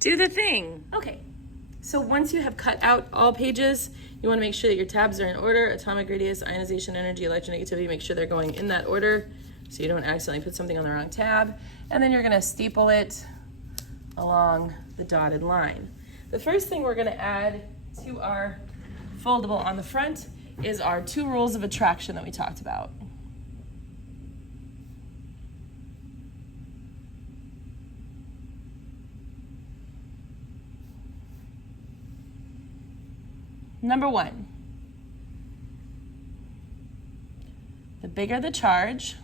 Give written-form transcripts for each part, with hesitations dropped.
Do the thing. Okay, so once you have cut out all pages, you want to make sure that your tabs are in order. Atomic radius, ionization energy, electronegativity, make sure they're going in that order so you don't accidentally put something on the wrong tab. And then you're going to steeple it along the dotted line. The first thing we're going to add to our foldable on the front is our 2 rules of attraction that we talked about. Number 1, the bigger the charge,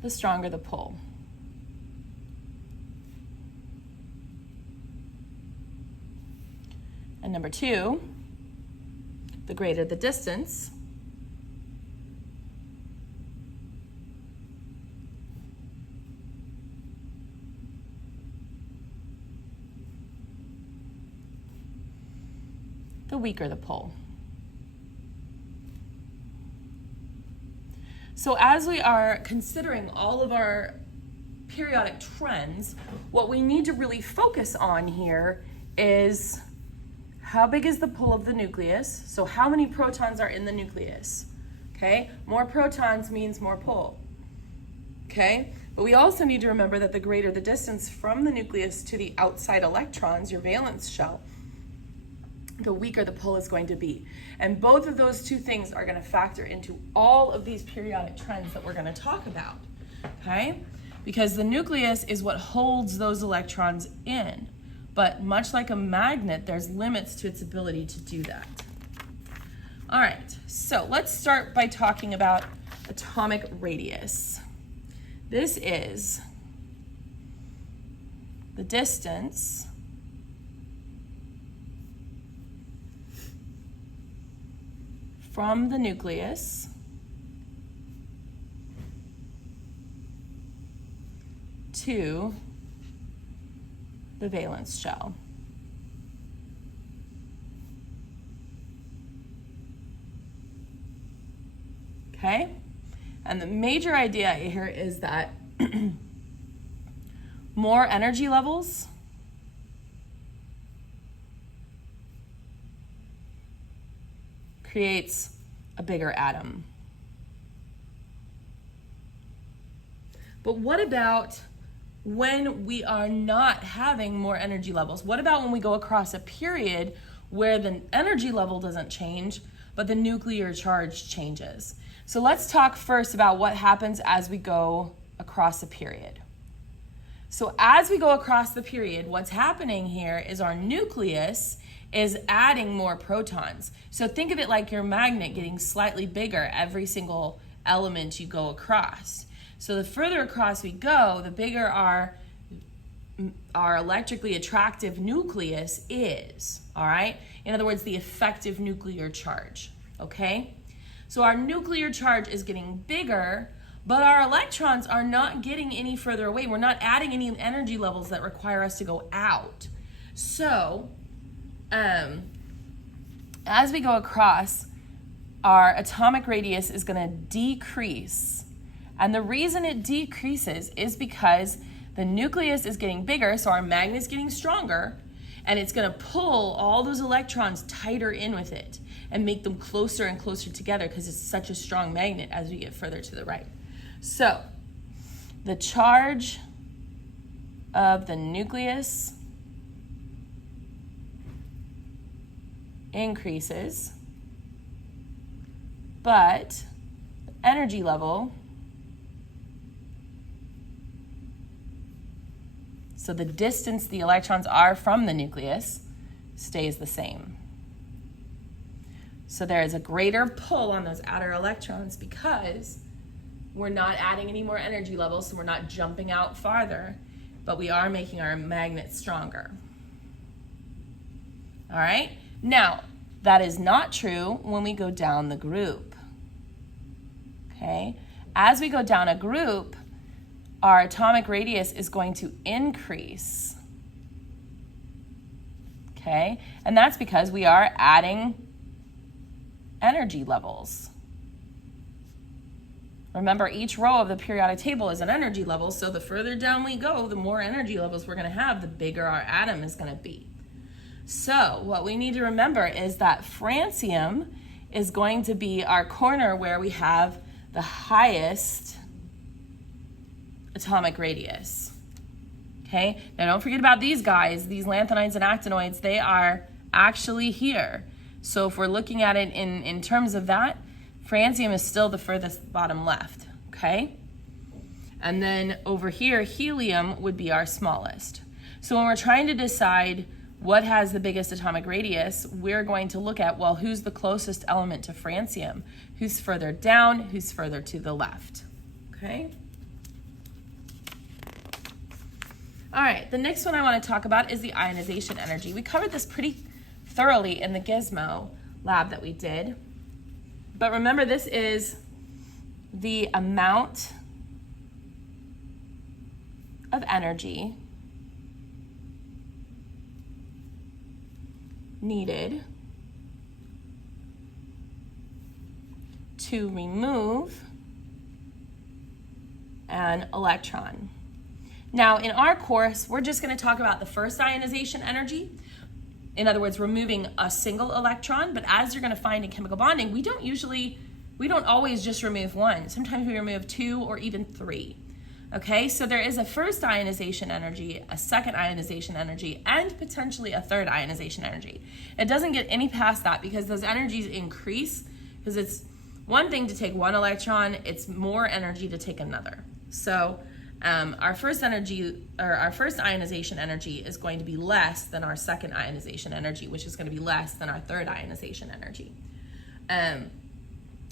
the stronger the pull. And number 2, the greater the distance, the weaker the pull. So as we are considering all of our periodic trends, what we need to really focus on here is how big is the pull of the nucleus? So how many protons are in the nucleus? Okay, more protons means more pull. Okay, but we also need to remember that the greater the distance from the nucleus to the outside electrons, your valence shell, the weaker the pull is going to be. And both of those 2 things are going to factor into all of these periodic trends that we're going to talk about, okay? Because the nucleus is what holds those electrons in. But much like a magnet, there's limits to its ability to do that. All right, so let's start by talking about atomic radius. This is the distance from the nucleus to the valence shell. Okay? And the major idea here is that more energy levels creates a bigger atom. But what about when we are not having more energy levels? What about when we go across a period where the energy level doesn't change, but the nuclear charge changes? So let's talk first about what happens as we go across a period. So as we go across the period, what's happening here is our nucleus is adding more protons. So think of it like your magnet getting slightly bigger every single element you go across. So the further across we go, the bigger our electrically attractive nucleus is, all right? In other words, the effective nuclear charge, okay? So our nuclear charge is getting bigger, but our electrons are not getting any further away. We're not adding any energy levels that require us to go out. So, as we go across, our atomic radius is going to decrease. And the reason it decreases is because the nucleus is getting bigger, so our magnet's getting stronger, and it's going to pull all those electrons tighter in with it and make them closer and closer together because it's such a strong magnet as we get further to the right. So, the charge of the nucleus increases, but the energy level, so the distance the electrons are from the nucleus, stays the same. So there is a greater pull on those outer electrons because we're not adding any more energy levels, so we're not jumping out farther, but we are making our magnet stronger. All right? Now, that is not true when we go down the group. Okay? As we go down a group, our atomic radius is going to increase. Okay? And that's because we are adding energy levels. Remember, each row of the periodic table is an energy level, so the further down we go, the more energy levels we're going to have, the bigger our atom is going to be. So what we need to remember is that francium is going to be our corner where we have the highest atomic radius. Okay, now don't forget about these guys, these lanthanides and actinoids, they are actually here. So if we're looking at it in terms of that, francium is still the furthest bottom left, okay? And then over here, helium would be our smallest. So when we're trying to decide what has the biggest atomic radius, we're going to look at, well, who's the closest element to francium? Who's further down? Who's further to the left? Okay? All right, the next one I want to talk about is the ionization energy. We covered this pretty thoroughly in the gizmo lab that we did. But remember, this is the amount of energy needed to remove an electron. Now, in our course, we're just going to talk about the first ionization energy. In other words, removing a single electron, but as you're going to find in chemical bonding, we don't always just remove one. Sometimes we remove two or even three. Okay, so there is a first ionization energy, a second ionization energy, and potentially a third ionization energy. It doesn't get any past that because those energies increase, because it's one thing to take one electron, it's more energy to take another. So our first ionization energy is going to be less than our second ionization energy, which is going to be less than our third ionization energy.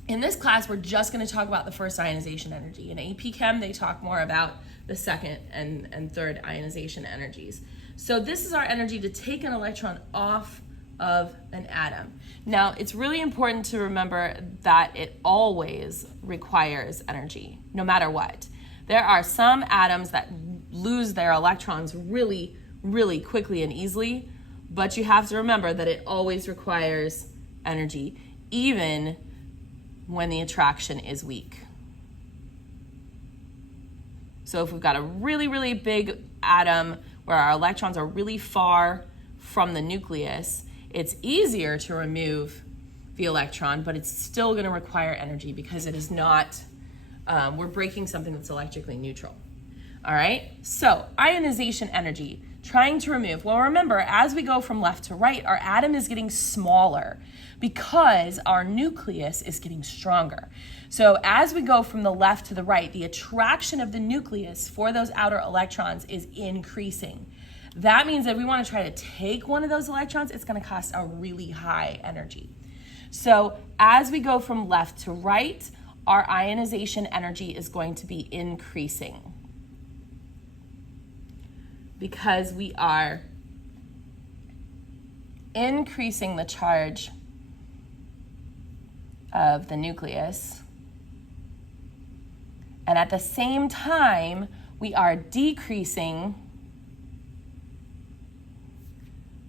In this class, we're just going to talk about the first ionization energy. In AP Chem, they talk more about the second and third ionization energies. So this is our energy to take an electron off of an atom. Now, it's really important to remember that it always requires energy, no matter what. There are some atoms that lose their electrons really, really quickly and easily, but you have to remember that it always requires energy, even when the attraction is weak. So if we've got a really, really big atom where our electrons are really far from the nucleus, it's easier to remove the electron, but it's still going to require energy because it is not we're breaking something that's electrically neutral. All right, so ionization energy, trying to remove. Well, remember, as we go from left to right, our atom is getting smaller because our nucleus is getting stronger. So as we go from the left to the right, the attraction of the nucleus for those outer electrons is increasing. That means that if we want to try to take one of those electrons, it's going to cost a really high energy. So as we go from left to right, our ionization energy is going to be increasing because we are increasing the charge of the nucleus, and at the same time we are decreasing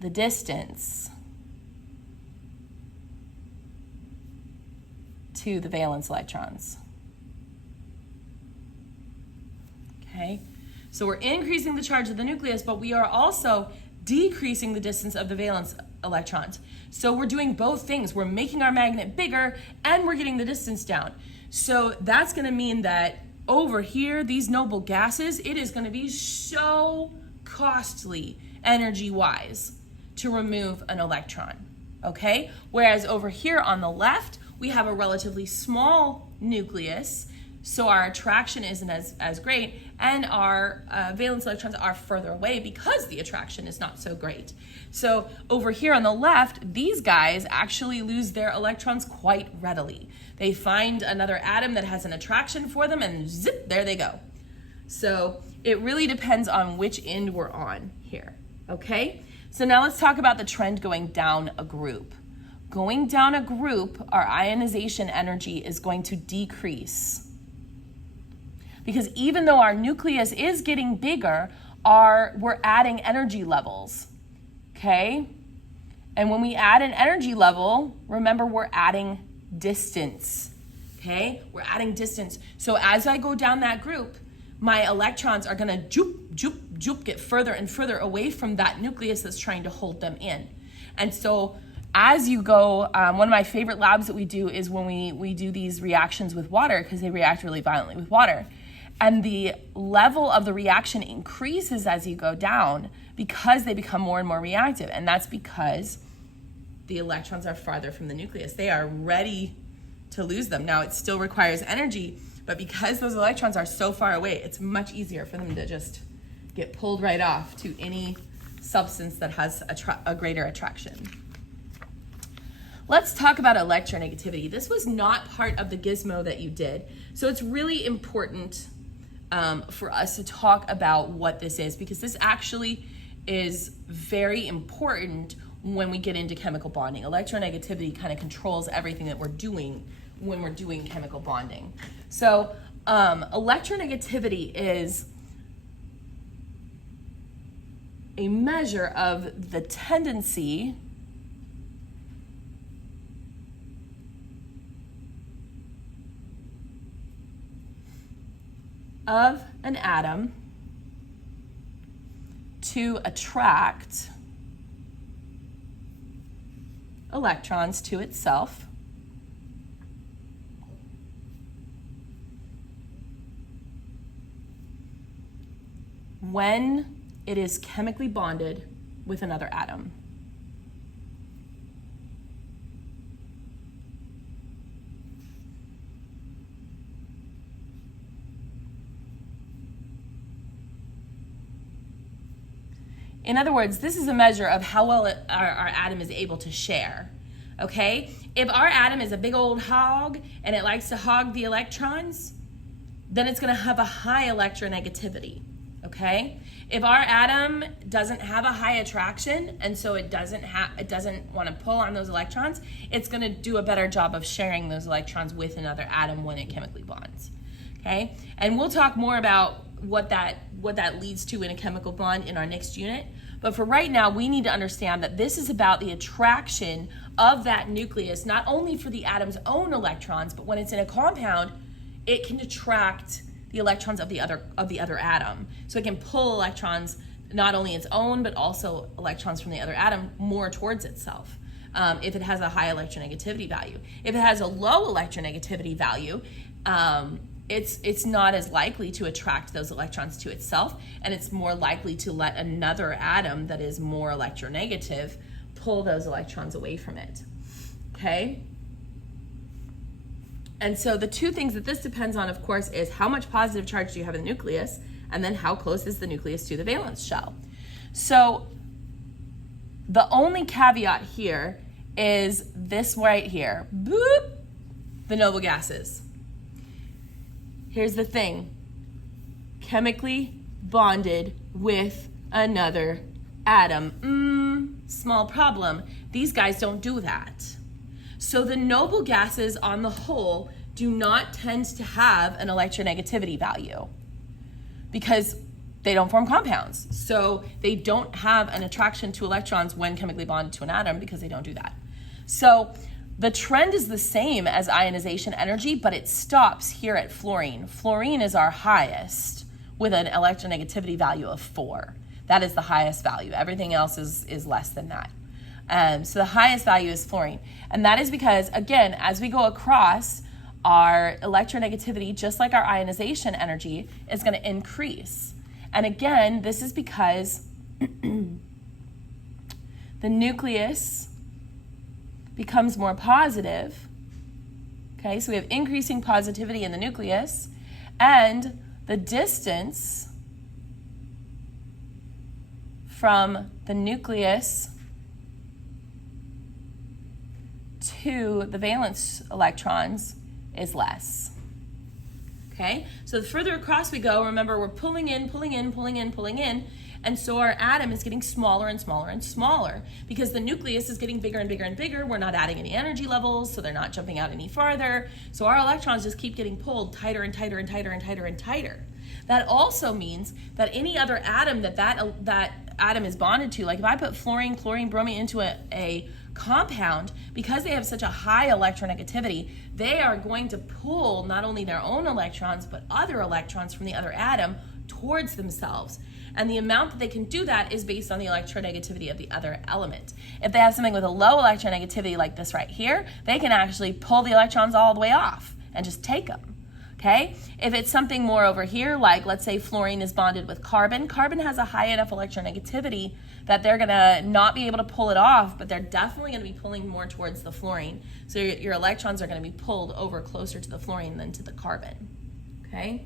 the distance to the valence electrons. Okay, so we're increasing the charge of the nucleus, but we are also decreasing the distance of the valence electrons. So we're doing both things. We're making our magnet bigger and we're getting the distance down. So that's going to mean that over here, these noble gases, it is going to be so costly energy-wise to remove an electron. Okay, whereas over here on the left, we have a relatively small nucleus, so our attraction isn't as great, and our valence electrons are further away because the attraction is not so great. So over here on the left, these guys actually lose their electrons quite readily. They find another atom that has an attraction for them, and zip, there they go. So it really depends on which end we're on here, okay? So now let's talk about the trend going down a group. Going down a group, our ionization energy is going to decrease. Because even though our nucleus is getting bigger, we're adding energy levels, okay? And when we add an energy level, remember we're adding distance, okay? We're adding distance. So as I go down that group, my electrons are gonna get further and further away from that nucleus that's trying to hold them in. And so as you go, one of my favorite labs that we do is when we do these reactions with water, because they react really violently with water. And the level of the reaction increases as you go down because they become more and more reactive. And that's because the electrons are farther from the nucleus. They are ready to lose them. Now, it still requires energy, but because those electrons are so far away, it's much easier for them to just get pulled right off to any substance that has a greater attraction. Let's talk about electronegativity. This was not part of the gizmo that you did, so it's really important for us to talk about what this is, because this actually is very important when we get into chemical bonding. Electronegativity kind of controls everything that we're doing when we're doing chemical bonding. So electronegativity is a measure of the tendency of an atom to attract electrons to itself when it is chemically bonded with another atom. In other words, this is a measure of how well our atom is able to share, okay? If our atom is a big old hog and it likes to hog the electrons, then it's gonna have a high electronegativity, okay? If our atom doesn't have a high attraction and so it doesn't want to pull on those electrons, it's gonna do a better job of sharing those electrons with another atom when it chemically bonds, okay? And we'll talk more about what that leads to in a chemical bond in our next unit. But for right now, we need to understand that this is about the attraction of that nucleus, not only for the atom's own electrons, but when it's in a compound, it can attract the electrons of the other atom. So it can pull electrons, not only its own, but also electrons from the other atom more towards itself. If it has a high electronegativity value. If it has a low electronegativity value, it's not as likely to attract those electrons to itself, and it's more likely to let another atom that is more electronegative pull those electrons away from it, okay? And so the two things that this depends on, of course, is how much positive charge do you have in the nucleus, and then how close is the nucleus to the valence shell. So the only caveat here is this right here, boop, the noble gases. Here's the thing, chemically bonded with another atom. Small problem, these guys don't do that. So the noble gases on the whole do not tend to have an electronegativity value because they don't form compounds. So they don't have an attraction to electrons when chemically bonded to an atom because they don't do that. So the trend is the same as ionization energy, but it stops here at fluorine. Fluorine is our highest with an electronegativity value of 4. That is the highest value. Everything else is less than that. So the highest value is fluorine. And that is because, again, as we go across, our electronegativity, just like our ionization energy, is going to increase. And again, this is because the nucleus becomes more positive. Okay, so we have increasing positivity in the nucleus, and the distance from the nucleus to the valence electrons is less. Okay, so the further across we go, remember we're pulling in, and so our atom is getting smaller and smaller and smaller because the nucleus is getting bigger and bigger and bigger. We're not adding any energy levels, so they're not jumping out any farther. So our electrons just keep getting pulled tighter and tighter and tighter and tighter and tighter. That also means that any other atom that atom is bonded to, like if I put fluorine, chlorine, bromine into a compound, because they have such a high electronegativity, they are going to pull not only their own electrons, but other electrons from the other atom towards themselves. And the amount that they can do that is based on the electronegativity of the other element. If they have something with a low electronegativity like this right here, they can actually pull the electrons all the way off and just take them, okay? If it's something more over here, like let's say fluorine is bonded with carbon, carbon has a high enough electronegativity that they're gonna not be able to pull it off, but they're definitely gonna be pulling more towards the fluorine. So your electrons are gonna be pulled over closer to the fluorine than to the carbon, okay?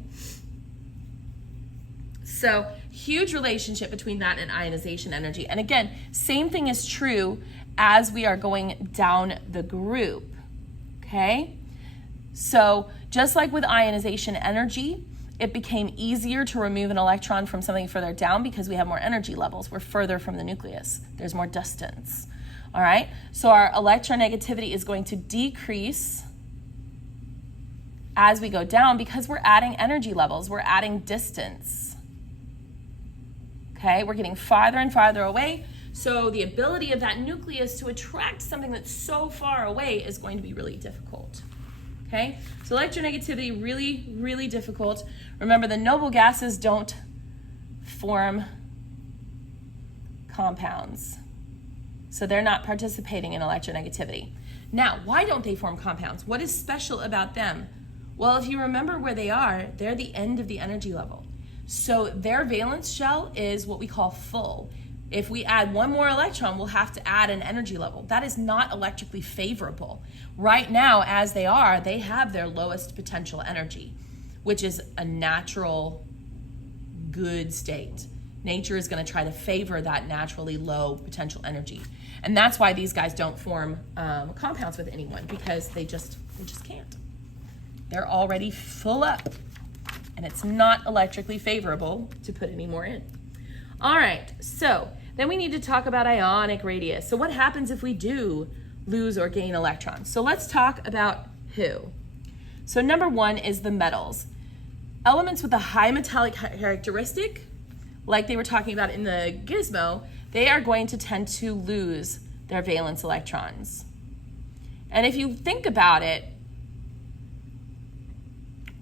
So huge relationship between that and ionization energy. And again, same thing is true as we are going down the group, okay? So just like with ionization energy, it became easier to remove an electron from something further down because we have more energy levels. We're further from the nucleus. There's more distance, all right? So our electronegativity is going to decrease as we go down because we're adding energy levels. We're adding distance. Okay, we're getting farther and farther away, so the ability of that nucleus to attract something that's so far away is going to be really difficult. Okay, so electronegativity, really, really difficult. Remember, the noble gases don't form compounds, so they're not participating in electronegativity. Now, why don't they form compounds? What is special about them? Well, if you remember where they are, they're the end of the energy level. So their valence shell is what we call full. If we add one more electron, we'll have to add an energy level. That is not electrically favorable. Right now, as they are, they have their lowest potential energy, which is a natural good state. Nature is going to try to favor that naturally low potential energy. And that's why these guys don't form compounds with anyone, because they just can't. They're already full up. And it's not electrically favorable to put any more in. All right, so then we need to talk about ionic radius. So what happens if we do lose or gain electrons? So let's talk about who. So number one is the metals. Elements with a high metallic characteristic, like they were talking about in the gizmo, they are going to tend to lose their valence electrons. And if you think about it,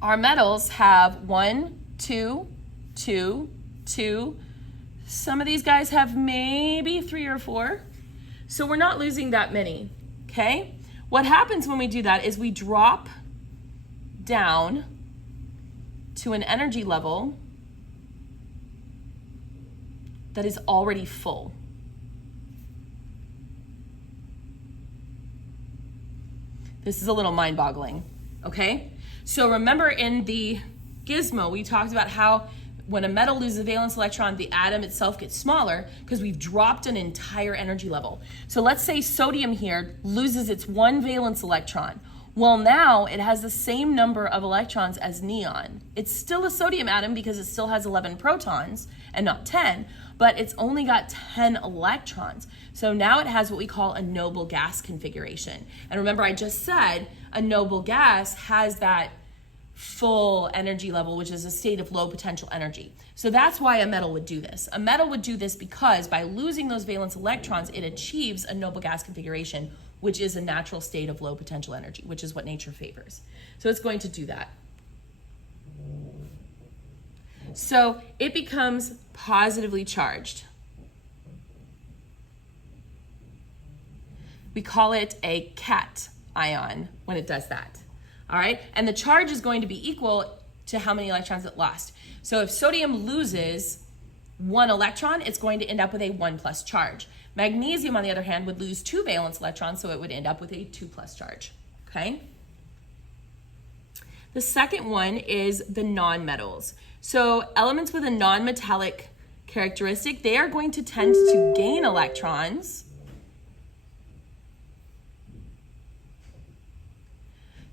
our metals have 1, 2, 2, 2. Some of these guys have maybe 3 or 4. So we're not losing that many, okay? What happens when we do that is we drop down to an energy level that is already full. This is a little mind-boggling, okay? So remember in the gizmo, we talked about how when a metal loses a valence electron, the atom itself gets smaller because we've dropped an entire energy level. So let's say sodium here loses its 1 valence electron. Well, now it has the same number of electrons as neon. It's still a sodium atom because it still has 11 protons and not 10, but it's only got 10 electrons. So now it has what we call a noble gas configuration. And remember, I just said a noble gas has that full energy level, which is a state of low potential energy. So that's why a metal would do this. A metal would do this because by losing those valence electrons, it achieves a noble gas configuration, which is a natural state of low potential energy, which is what nature favors. So it's going to do that. So it becomes positively charged. We call it a cation when it does that. All right, and the charge is going to be equal to how many electrons it lost. So if sodium loses 1 electron, it's going to end up with a 1+ charge. Magnesium, on the other hand, would lose 2 valence electrons, so it would end up with a 2+ charge, okay? The second one is the nonmetals. So elements with a non-metallic characteristic, they are going to tend to gain electrons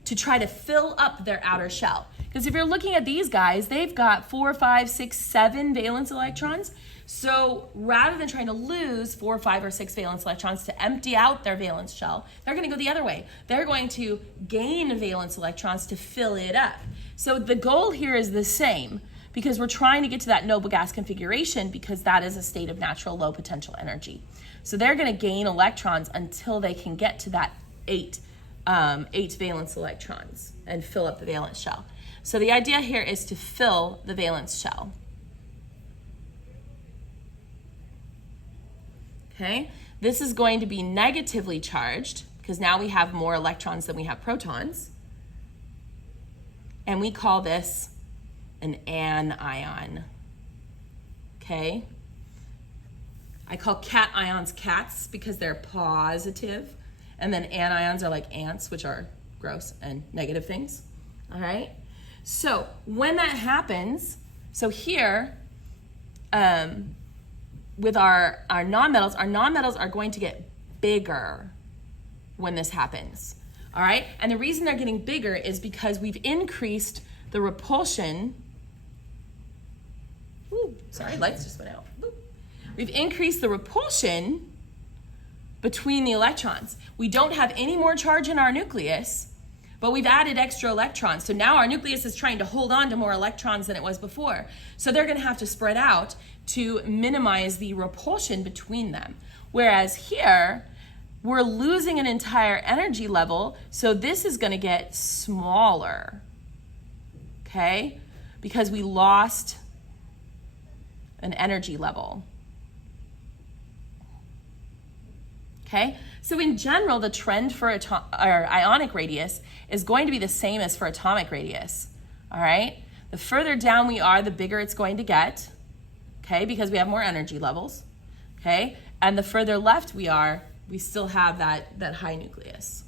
to try to fill up their outer shell. Because if you're looking at these guys, they've got 4, 5, 6, 7 valence electrons. So rather than trying to lose 4, 5, or 6 valence electrons to empty out their valence shell, they're going to go the other way. They're going to gain valence electrons to fill it up. So the goal here is the same, because we're trying to get to that noble gas configuration, because that is a state of natural low potential energy. So they're going to gain electrons until they can get to that eight valence electrons and fill up the valence shell. So the idea here is to fill the valence shell. Okay, this is going to be negatively charged because now we have more electrons than we have protons. And we call this an anion. Okay, I call cations cats because they're positive, and then anions are like ants, which are gross and negative things. All right, so when that happens, so here with our nonmetals are going to get bigger when this happens. All right, and the reason they're getting bigger is because we've increased the repulsion. Ooh, sorry, lights just went out. Ooh. We've increased the repulsion between the electrons. We don't have any more charge in our nucleus, but we've added extra electrons. So now our nucleus is trying to hold on to more electrons than it was before. So they're going to have to spread out to minimize the repulsion between them. Whereas here, we're losing an entire energy level, so this is going to get smaller, okay? Because we lost an energy level. Okay, so in general, the trend for ionic radius is going to be the same as for atomic radius. All right, the further down we are, the bigger it's going to get, okay, because we have more energy levels, okay, and the further left we are, we still have that high nucleus.